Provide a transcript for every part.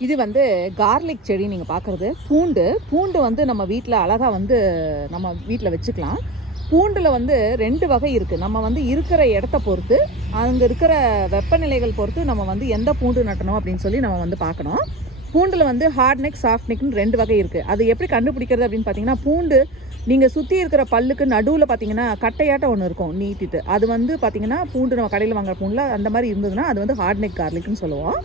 இது வந்து கார்லிக் செடி நீங்கள் பார்க்குறது. பூண்டு பூண்டு வந்து நம்ம வீட்டில் அழகாக வந்து நம்ம வீட்டில் வச்சுக்கலாம். பூண்டில் வந்து ரெண்டு வகை இருக்குது நம்ம வந்து இருக்கிற இடத்த பொறுத்து அங்கே இருக்கிற வெப்பநிலைகள் பொறுத்து நம்ம வந்து எந்த பூண்டு நட்டணும் அப்படின்னு சொல்லி நம்ம வந்து பார்க்கணும். பூண்டில் வந்து ஹார்ட் நெக் சாஃப்ட் நெக்னு ரெண்டு வகை இருக்குது அது எப்படி கண்டுபிடிக்கிறது அப்படின்னு பார்த்தீங்கன்னா பூண்டு நீங்கள் சுற்றி இருக்கிற பல்லுக்கு நடுவில் பார்த்தீங்கன்னா கட்டையாட்டம் ஒன்று இருக்கும் நீட்டிட்டு. அது வந்து பார்த்தீங்கன்னா பூண்டு நம்ம கடையில் வாங்குற பூண்டில் அந்த மாதிரி இருந்ததுன்னா அது வந்து ஹார்ட் நெக் கார்லிக்னு சொல்லுவோம்.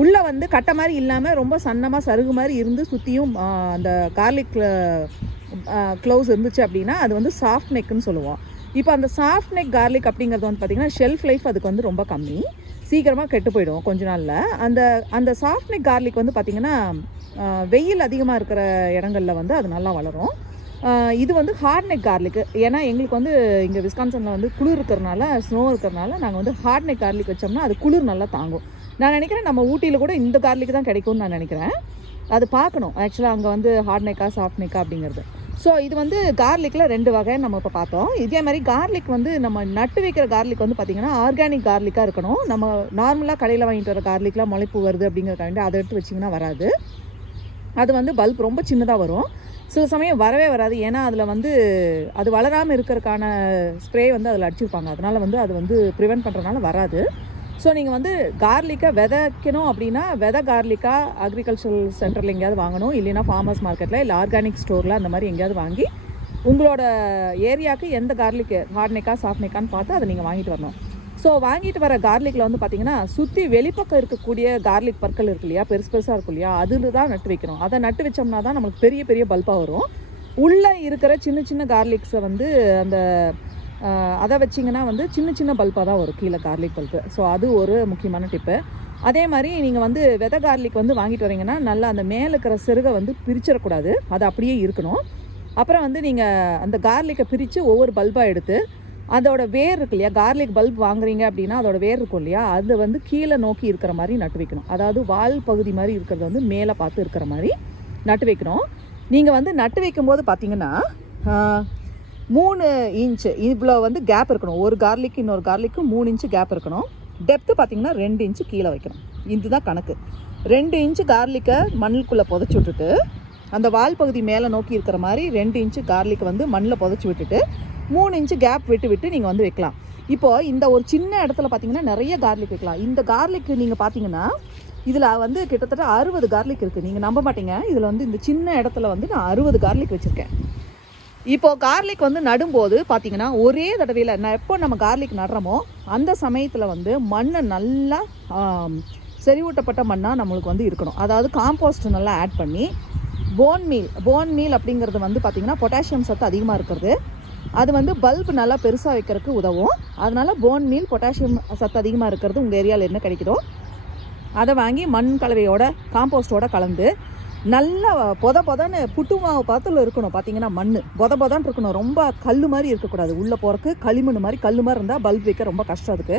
உள்ளே வந்து கட்டை மாதிரி இல்லாமல் ரொம்ப சன்னமாக சருகு மாதிரி இருந்து சுற்றியும் அந்த கார்லிக் க்ளவுஸ் இருந்துச்சு அப்படின்னா அது வந்து சாஃப்ட் நெக்குன்னு சொல்லுவோம். இப்போ அந்த சாஃப்ட் நெக் கார்லிக் அப்படிங்கிறது வந்து பார்த்திங்கன்னா ஷெல்ஃப் லைஃப் அதுக்கு வந்து ரொம்ப கம்மி. சீக்கிரமாக கெட்டு போயிடும் கொஞ்ச நாளில். அந்த அந்த சாஃப்ட் நெக் கார்லிக் வந்து பார்த்திங்கன்னா வெயில் அதிகமாக இருக்கிற இடங்களில் வந்து அது நல்லா வளரும். இது வந்து ஹார்ட் நெக் கார்லிக்கு ஏன்னா எங்களுக்கு வந்து இங்கே விஸ்கான்சனில் வந்து குளிர் இருக்கிறனால ஸ்னோ இருக்கிறனால நாங்கள் வந்து ஹார்ட் நெக் கார்லிக் வச்சோம்னா அது குளிர் நல்லா தாங்கும். நான் நினைக்கிறேன் நம்ம ஊட்டியில் கூட இந்த கார்லிக் தான் கிடைக்கும்னு நான் நினைக்கிறேன். அது பார்க்கணும். ஆக்சுவலாக அங்கே வந்து ஹார்ட் நெக்கா சாஃப்ட் நெக்கா அப்படிங்கிறது. ஸோ இது வந்து கார்லிக்கில் ரெண்டு வகை நம்ம இப்போ பார்த்தோம். இதே மாதிரி கார்லிக் வந்து நம்ம நட்டு வைக்கிற கார்லிக் வந்து பார்த்திங்கன்னா ஆர்கானிக் கார்லிக்காக இருக்கணும். நம்ம நார்மலாக கடையில் வாங்கிட்டு வர கார்லிக்லாம் முளைப்பு வருது அப்படிங்கிறக்காண்டி அதை எடுத்து வச்சிங்கன்னா வராது. அது வந்து பல்ப் ரொம்ப சின்னதாக வரும். சில சமயம் வரவே வராது. ஏன்னா அதில் வந்து அது வளராமல் இருக்கிறதுக்கான ஸ்ப்ரே வந்து அதில் அடிச்சிருப்பாங்க. அதனால் வந்து அது வந்து ப்ரிவென்ட் பண்ணுறதுனால வராது. ஸோ நீங்கள் வந்து கார்லிக்கை விதைக்கணும் அப்படின்னா விதை கார்லிக்காக அக்ரிகல்ச்சரல் சென்டரில் எங்கேயாவது வாங்கணும். இல்லைன்னா ஃபார்மர்ஸ் மார்க்கெட்டில் இல்லை ஆர்கானிக் ஸ்டோரில் அந்த மாதிரி எங்கேயாவது வாங்கி உங்களோட ஏரியாவுக்கு எந்த கார்லிக்கு ஹார்ட்னேக்கா சாஃப்ட்னேக்கான்னு பார்த்து அதை நீங்கள் வாங்கிட்டு வரணும். ஸோ வாங்கிட்டு வர கார்லிக்கில் வந்து பார்த்தீங்கன்னா சுற்றி வெளிப்பக்கம் இருக்கக்கூடிய கார்லிக் பற்கள் இருக்கு இல்லையா? பெருசு பெருசாக இருக்கும் இல்லையா? அதில் தான் நட்டு வைக்கணும். அதை நட்டு வச்சோம்னா தான் நமக்கு பெரிய பெரிய பல்பாக வரும். உள்ளே இருக்கிற சின்ன சின்ன கார்லிக்ஸை வந்து அந்த அதை வச்சிங்கன்னா வந்து சின்ன சின்ன பல்பாக தான் வரும். கீழே கார்லிக் பல்ப்பு ஸோ அது ஒரு முக்கியமான டிப்பு அதே மாதிரி நீங்கள் வந்து வெதை கார்லிக் வந்து வாங்கிட்டு வரீங்கன்னா நல்லா அந்த மேலே இருக்கிற செருகை வந்து பிரிச்சிடக்கூடாது. அது அப்படியே இருக்கணும். அப்புறம் வந்து நீங்கள் அந்த கார்லிக்கை பிரித்து ஒவ்வொரு பல்பாக எடுத்து அதோட வேர் இருக்கு இல்லையா? கார்லிக் பல்ப் வாங்குறீங்க அப்படின்னா அதோட வேர் இருக்கும் இல்லையா? அது வந்து கீழே நோக்கி இருக்கிற மாதிரி நட்டு வைக்கணும். அதாவது வால் பகுதி மாதிரி இருக்கிறது வந்து மேலே பார்த்து இருக்கிற மாதிரி நட்டு வைக்கணும். நீங்கள் வந்து நட்டு வைக்கும்போது பார்த்தீங்கன்னா மூணு இன்ச்சு இவ்வளோ வந்து கேப் இருக்கணும். ஒரு கார்லிக் இன்னொரு கார்லிக்கு மூணு இன்ச்சு கேப் இருக்கணும். டெப்த்து பார்த்தீங்கன்னா ரெண்டு இன்ச்சு கீழே வைக்கணும். இதுதான் கணக்கு. ரெண்டு இன்ச்சு கார்லிக்கை மண்ணுக்குள்ளே புதைச்சி விட்டுட்டு அந்த வால் பகுதி மேலே நோக்கி இருக்கிற மாதிரி ரெண்டு இன்ச்சு கார்லிக் வந்து மண்ணில் புதைச்சி விட்டுட்டு மூணு இன்ச்சு கேப் விட்டு விட்டு நீங்கள் வந்து வைக்கலாம். இப்போ இந்த ஒரு சின்ன இடத்துல பார்த்தீங்கன்னா நிறைய கார்லிக் வைக்கலாம். இந்த கார்லிக் நீங்கள் பார்த்தீங்கன்னா இதில் வந்து கிட்டத்தட்ட அறுபது கார்லிக் இருக்குது நீங்கள் நம்ப மாட்டீங்க. இதில் வந்து இந்த சின்ன இடத்துல வந்து நான் அறுபது கார்லிக் வச்சுருக்கேன். இப்போ கார்லிக் வந்து நடும்போது பார்த்தீங்கன்னா ஒரே தடவையில் நான் எப்போ நம்ம கார்லிக் நடுறோமோ அந்த சமயத்தில் வந்து மண்ணை நல்லா செறிவூட்டப்பட்ட மண்ணாக நம்மளுக்கு வந்து இருக்கணும். அதாவது காம்போஸ்ட் நல்லா ஆட் பண்ணி போன் மீல் போன் மீல் அப்படிங்கிறது வந்து பார்த்திங்கன்னா பொட்டாசியம் சத்து அதிகமாக இருக்கிறது. அது வந்து பல்ப் நல்லா பெருசாக வைக்கிறதுக்கு உதவும். அதனால போன் மீல் பொட்டாசியம் சத்து அதிகமாக இருக்கிறது உங்கள் ஏரியாவில் என்ன கிடைக்குதோ. அதை வாங்கி மண் கலவையோட காம்போஸ்டோட கலந்து நல்லா பொத பொதன்னு புட்டு மாவு பாத்தில் இருக்கணும். பார்த்தீங்கன்னா மண் பொத பொதான் இருக்கணும். ரொம்ப கல் மாதிரி இருக்கக்கூடாது. உள்ளே போகிறக்கு களிமண் மாதிரி கல் மாதிரி இருந்தால் பல்ப் வைக்க ரொம்ப கஷ்டம் அதுக்கு.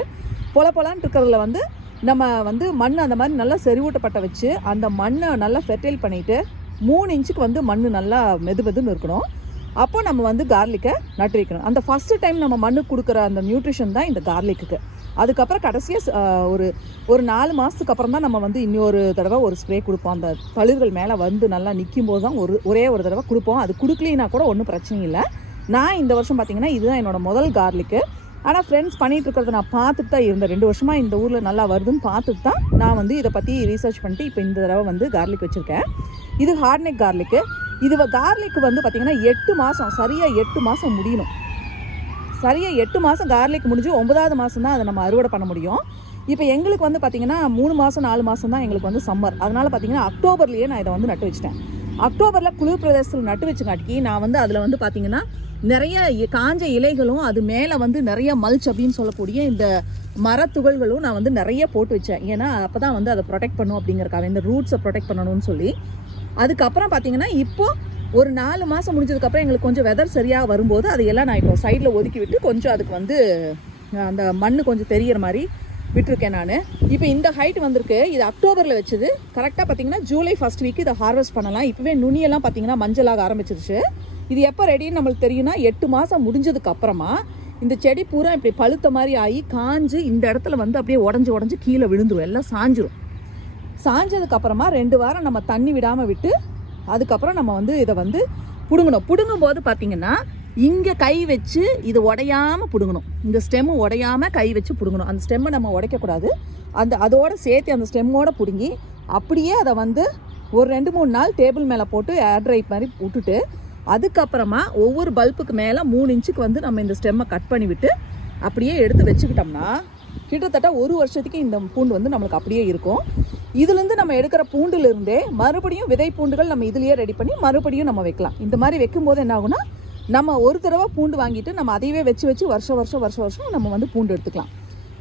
பொல பொலான்னு இருக்கிறதுல வந்து நம்ம வந்து மண் அந்த மாதிரி நல்லா செறிவூட்டப்பட்ட வச்சு அந்த மண்ணை நல்லா ஃபெர்டைல் பண்ணிவிட்டு மூணு இன்ச்சுக்கு வந்து மண் நல்லா மெது மெதுன்னு இருக்கணும். அப்போ நம்ம வந்து கார்லிக்கை நட்டு வைக்கணும். அந்த ஃபஸ்ட்டு டைம் நம்ம மண்ணுக்கு கொடுக்குற அந்த நியூட்ரிஷன் தான் இந்த கார்லிக்கு அதுக்கப்புறம் கடைசியாக ஒரு ஒரு நாலு மாதத்துக்கு அப்புறம் தான் நம்ம வந்து இன்னொரு தடவை ஒரு ஸ்ப்ரே கொடுப்போம். அந்த தளிர்கள் மேலே வந்து நல்லா நிற்கும் போது தான் ஒரு ஒரே ஒரு தடவை கொடுப்போம். அது கொடுக்கலினா கூட ஒன்றும் பிரச்சனை இல்லை. நான் இந்த வருஷம் பார்த்தீங்கன்னா இதுதான் என்னோட முதல் கார்லிக்கு ஆனால் ஃப்ரெண்ட்ஸ் பண்ணிகிட்டு இருக்கிறத நான் பார்த்துட்டு தான் இருந்தேன். ரெண்டு வருஷமாக இந்த ஊரில் நல்லா வருதுன்னு பார்த்துட்டு தான் நான் வந்து இதை பற்றி ரீசர்ச் பண்ணிட்டு இப்போ இந்த தடவை வந்து கார்லிக் வச்சுருக்கேன். இது ஹார்ட்நெக் கார்லிக்கு இது கார்லிக் வந்து பார்த்திங்கன்னா எட்டு மாதம் சரியாக எட்டு மாதம் முடியணும். சரியாக எட்டு மாதம் கார்லிக் முடிஞ்சு ஒன்பதாவது மாதம் தான் அதை நம்ம அறுவடை பண்ண முடியும். இப்போ எங்களுக்கு வந்து பார்த்திங்கன்னா மூணு மாதம் நாலு மாதம் தான் எங்களுக்கு வந்து சம்மர் அதனால் பார்த்திங்கன்னா அக்டோபர்லேயே நான் இதை வந்து நட்டு வச்சிட்டேன். அக்டோபரில் குளிர் பிரதேசத்தில் நட்டு வச்சுக்காட்டி நான் வந்து அதில் வந்து பார்த்திங்கன்னா நிறைய காஞ்ச இலைகளும் அது மேலே வந்து நிறைய மல்ச் அப்படின்னு சொல்லக்கூடிய இந்த மரத்துகள்களும் நான் வந்து நிறைய போட்டு வச்சேன். ஏன்னா அப்போ தான் வந்து அதை ப்ரொடெக்ட் பண்ணும் அப்படிங்கிறக்காக இந்த ரூட்ஸை ப்ரொடெக்ட் பண்ணணும்னு சொல்லி. அதுக்கப்புறம் பார்த்திங்கன்னா இப்போ ஒரு நாலு மாதம் முடிஞ்சதுக்கப்புறம் எங்களுக்கு கொஞ்சம் வெதர் சரியாக வரும்போது அதையெல்லாம் நான் இப்போ சைடில் ஒதுக்கி விட்டு கொஞ்சம் அதுக்கு வந்து அந்த மண் கொஞ்சம் தெரியற மாதிரி விட்டுருக்கேன் நான். இப்போ இந்த ஹைட் வந்திருக்கு. இது அக்டோபரில் வச்சது. கரெக்டாக பார்த்தீங்கன்னா ஜூலை ஃபர்ஸ்ட் வீக் இதை ஹார்வெஸ்ட் பண்ணலாம். இப்போவே நுனியெல்லாம் பார்த்தீங்கன்னா மஞ்சளாக ஆரம்பிச்சிருச்சு. இது எப்போ ரெடின்னு நம்மளுக்கு தெரியும்னா எட்டு மாதம் முடிஞ்சதுக்கு அப்புறமா இந்த செடி பூரா இப்படி பழுத்த மாதிரி ஆகி காஞ்சு இந்த இடத்துல வந்து அப்படியே உடஞ்சி உடஞ்சி கீழே விழுந்துடும் எல்லாம் சாஞ்சிரும். சாஞ்சதுக்கு அப்புறமா ரெண்டு வாரம் நம்ம தண்ணி விடாமல் விட்டு அதுக்கப்புறம் நம்ம வந்து இதை வந்து பிடுங்கணும். பிடுங்கும் போது பார்த்தீங்கன்னா இங்கே கை வச்சு இது உடையாம பிடுங்கணும். இந்த ஸ்டெம்மு உடையாம கை வச்சு பிடுங்கணும். அந்த ஸ்டெம்மை நம்ம உடைக்கக்கூடாது. அந்த அதோடு சேர்த்து அந்த ஸ்டெம்மோடு பிடுங்கி அப்படியே அதை வந்து ஒரு ரெண்டு மூணு நாள் டேபிள் மேலே போட்டு ஏர் ட்ரை மாதிரி விட்டுட்டு அதுக்கப்புறமா ஒவ்வொரு பல்புக்கு மேலே மூணு இன்ச்சுக்கு வந்து நம்ம இந்த ஸ்டெம்மை கட் பண்ணிவிட்டு அப்படியே எடுத்து வச்சுக்கிட்டோம்னா கிட்டத்தட்ட ஒரு வருஷத்துக்கு இந்த பூண்டு வந்து நம்மளுக்கு அப்படியே இருக்கும். இதுலேருந்து நம்ம எடுக்கிற பூண்டுலேருந்தே மறுபடியும் விதை பூண்டுகள் நம்ம இதுலேயே ரெடி பண்ணி மறுபடியும் நம்ம வைக்கலாம். இந்த மாதிரி வைக்கும்போது என்ன ஆகுனா நம்ம ஒரு தடவை பூண்டு வாங்கிட்டு நம்ம அதையவே வச்சு வச்சு வருஷம் வருஷம் வருஷம் வருஷம் நம்ம வந்து பூண்டு எடுத்துக்கலாம்.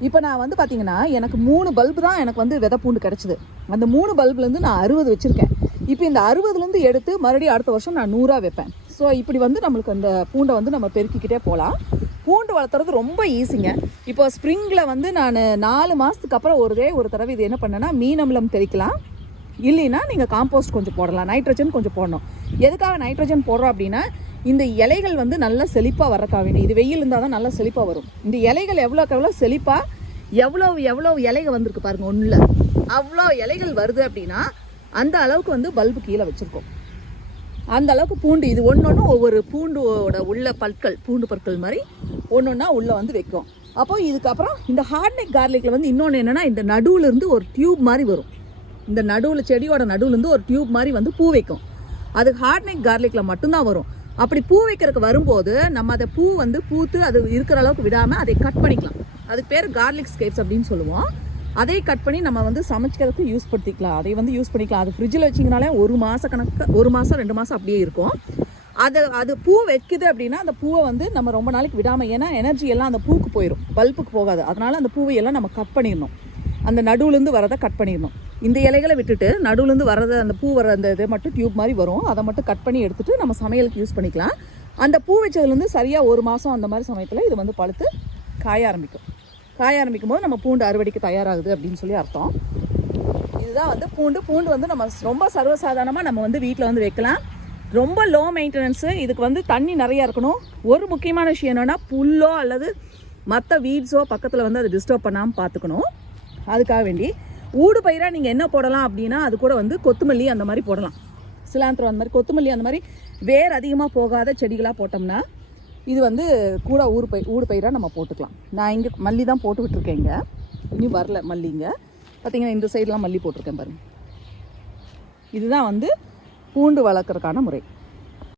இப்போ நான் வந்து பார்த்தீங்கன்னா எனக்கு மூணு பல்பு தான் எனக்கு வந்து விதை பூண்டு கிடச்சிது. அந்த மூணு பல்புலேருந்து நான் அறுபது வச்சுருக்கேன். இப்போ இந்த அறுபதுலேருந்து எடுத்து மறுபடியும் அடுத்த வருஷம் நான் நூறாக வைப்பேன். ஸோ இப்படி வந்து நம்மளுக்கு அந்த பூண்டை வந்து நம்ம பெருக்கிக்கிட்டே போகலாம். பூண்டு வளர்த்துறது ரொம்ப ஈஸிங்க. இப்போ ஸ்ப்ரிங்கில் வந்து நான் நாலு மாதத்துக்கு அப்புறம் ஒரே ஒரு தடவை இது என்ன பண்ணேன்னா மீன் அமிலம் தெளிக்கலாம். இல்லைன்னா நீங்கள் காம்போஸ்ட் கொஞ்சம் போடலாம். நைட்ரஜன் கொஞ்சம் போடணும். எதுக்காக நைட்ரஜன் போடுறோம் அப்படின்னா இந்த இலைகள் வந்து நல்லா செழிப்பாக வரக்கா வேணும் இது வெயில் இருந்தால் தான் நல்லா செழிப்பாக வரும். இந்த இலைகள் எவ்வளோக்கு எவ்வளோ செழிப்பாக எவ்வளோ எவ்வளோ இலைகள் வந்திருக்கு பாருங்கள் ஒன்றில் அவ்வளோ இலைகள் வருது அப்படின்னா அந்த அளவுக்கு வந்து பல்பு கீழே வச்சுருக்கோம். அந்த அளவுக்கு பூண்டு இது ஒன்று ஒன்று ஒவ்வொரு பூண்டோட உள்ள பற்கள் பூண்டு பற்கள் மாதிரி ஒன்று ஒன்றா உள்ளே வந்து வைக்கும். அப்போ இதுக்கப்புறம் இந்த ஹார்ட்னெக் கார்லிக்கில் வந்து இன்னொன்று என்னென்னா இந்த நடுவுல இருந்து ஒரு டியூப் மாதிரி வரும். இந்த நடுவில் செடியோட நடுவுலேருந்து ஒரு டியூப் மாதிரி வந்து பூ வைக்கும். அது ஹார்ட்னெக் கார்லிக்கில் மட்டும்தான் வரும். அப்படி பூ வைக்கிறதுக்கு வரும்போது நம்ம அதை பூ வந்து பூத்து அது இருக்கிற அளவுக்கு விடாமல் அதை கட் பண்ணிக்கலாம். அதுக்கு பேர் கார்லிக் ஸ்கேப்ஸ் அப்படின்னு சொல்லுவோம். அதை கட் பண்ணி நம்ம வந்து சமைக்கிறதுக்கு யூஸ் படுத்திக்கலாம். அதை வந்து யூஸ் பண்ணிக்கலாம். அது ஃப்ரிட்ஜில் வச்சிங்கனாலே ஒரு மாத கணக்கு ஒரு மாதம் ரெண்டு மாதம் அப்படியே இருக்கும். அது அது பூ வைக்குது அப்படின்னா அந்த பூவை வந்து நம்ம ரொம்ப நாளைக்கு விடாமல் ஏன்னா எனர்ஜி எல்லாம் அந்த பூக்கு போயிடும் பல்புக்கு போகாது. அதனால் அந்த பூவை எல்லாம் நம்ம கட் பண்ணிடணும். அந்த நடுவுலேருந்து வரதை கட் பண்ணிடணும். இந்த இலைகளை விட்டுட்டு நடுவுலேருந்து வரதை அந்த பூ வர அந்த இது மட்டும் டியூப் மாதிரி வரும். அதை மட்டும் கட் பண்ணி எடுத்துட்டு நம்ம சமையலுக்கு யூஸ் பண்ணிக்கலாம். அந்த பூ வச்சதுலேருந்து சரியாக ஒரு மாதம் அந்த மாதிரி சமயத்தில் இது வந்து பழுத்து காய ஆரம்பிக்கும். காய ஆரம்பிக்கும் போது நம்ம பூண்டு அறுவடைக்கு தயாராகுது அப்படின்னு சொல்லி அர்த்தம். இதுதான் வந்து பூண்டு. பூண்டு வந்து நம்ம ரொம்ப சர்வசாதாரணமாக நம்ம வந்து வீட்டில் வந்து வைக்கலாம். ரொம்ப லோ மெயின்டெனன்ஸு இதுக்கு வந்து தண்ணி நிறையா இருக்கணும். ஒரு முக்கியமான விஷயம் என்னென்னா புல்லோ அல்லது மற்ற வீட்ஸோ பக்கத்தில் வந்து அதை டிஸ்டர்ப் பண்ணாமல் பார்த்துக்கணும். அதுக்காக வேண்டி ஊடு பயிராக நீங்கள் என்ன போடலாம் அப்படின்னா அது கூட வந்து கொத்துமல்லி அந்த மாதிரி போடலாம். சிலாந்திரம் அந்த மாதிரி கொத்தமல்லி அந்த மாதிரி வேர் அதிகமாக போகாத செடிகளாக போட்டோம்னா இது வந்து கூட ஊடு பயிர் ஊடு பயிராக நம்ம போட்டுக்கலாம். நான் இங்கே மல்லி தான் போட்டு விட்டுருக்கேங்க இங்கே வரல மல்லிங்க பார்த்தீங்கன்னா இந்த சைடெலாம் மல்லி போட்டிருக்கேன் பாருங்கள் இதுதான் வந்து பூண்டு வளர்க்குறதுக்கான முறை.